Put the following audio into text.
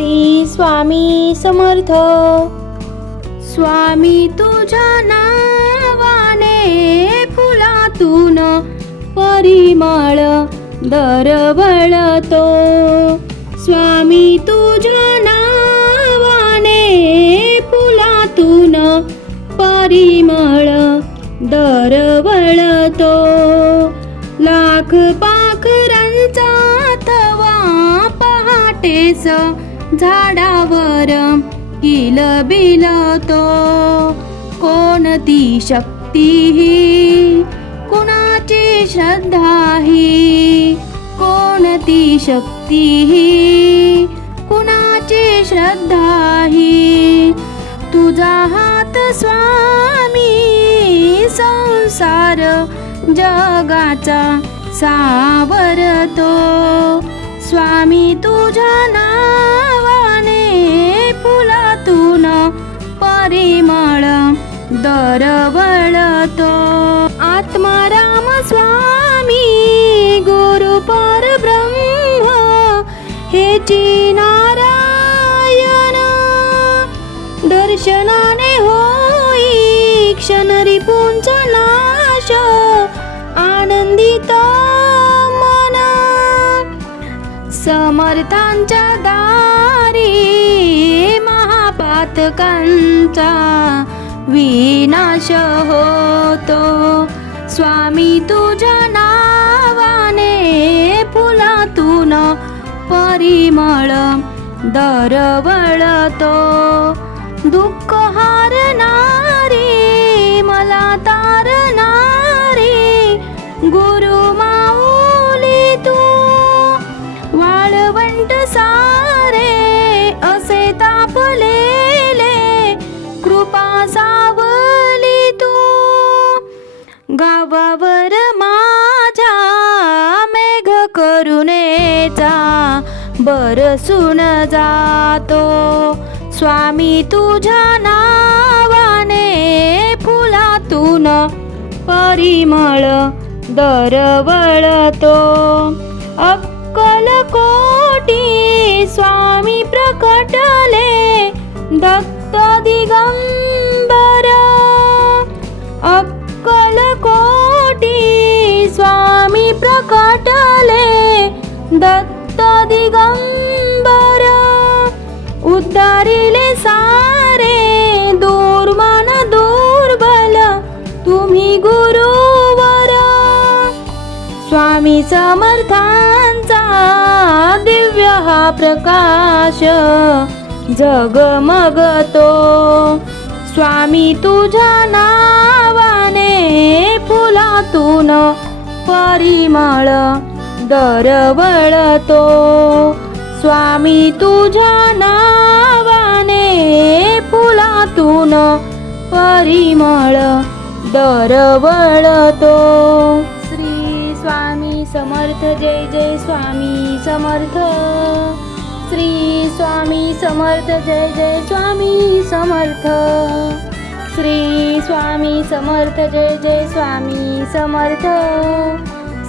श्री स्वामी समर्थ. स्वामी तुझ्या नावाने फुलातून परिमळ दरवळतो स्वामी तुझ्या नावाने फुलातून परिमळ दरवळतो लाख पाखरांचा थवा पहाटेस झाडावर किल बिलतो. कोणती शक्ती ही? कुणाची श्रद्धा ही? कोणती शक्ती ही? कुणाची श्रद्धा ही? तुझा हात स्वामी संसार जगाचा सावरतो. स्वामी तुझ्या परिमळ दरवळतो. आत्माराम स्वामी गुरु परब्रह्म हे नारायण. दर्शनाने होई क्षणरी पुंच नाश आनंदित मना. समर्थांच्या दारी महापातकांचा विनाश होतो. स्वामी तुझ्या नावाने फुलातून परिमळ दरवळतो. दुःख हारणारी मला गावावर माझ्या मेघ करुणेचा बरसून जातो. स्वामी तुझ्या नावाने फुलातून परिमळ दरवळतो अक्कल कोटी स्वामी प्रकटले दत्त दिगंबर दिगंबर उद्धारिले सारे दुर्मान दुर्बल तुम्ही गुरुवर. स्वामी समर्थांचा दिव्य हा प्रकाश जगमगतो स्वामी तुझ्या नावाने फुलातून परिमळ दरवळतो स्वामी तुझ्या नावाने फुलातून परिमळ दरवळतो. श्री स्वामी समर्थ जय जय स्वामी समर्थ. श्री स्वामी समर्थ जय जय स्वामी समर्थ. श्री स्वामी समर्थ जय जय स्वामी समर्थ.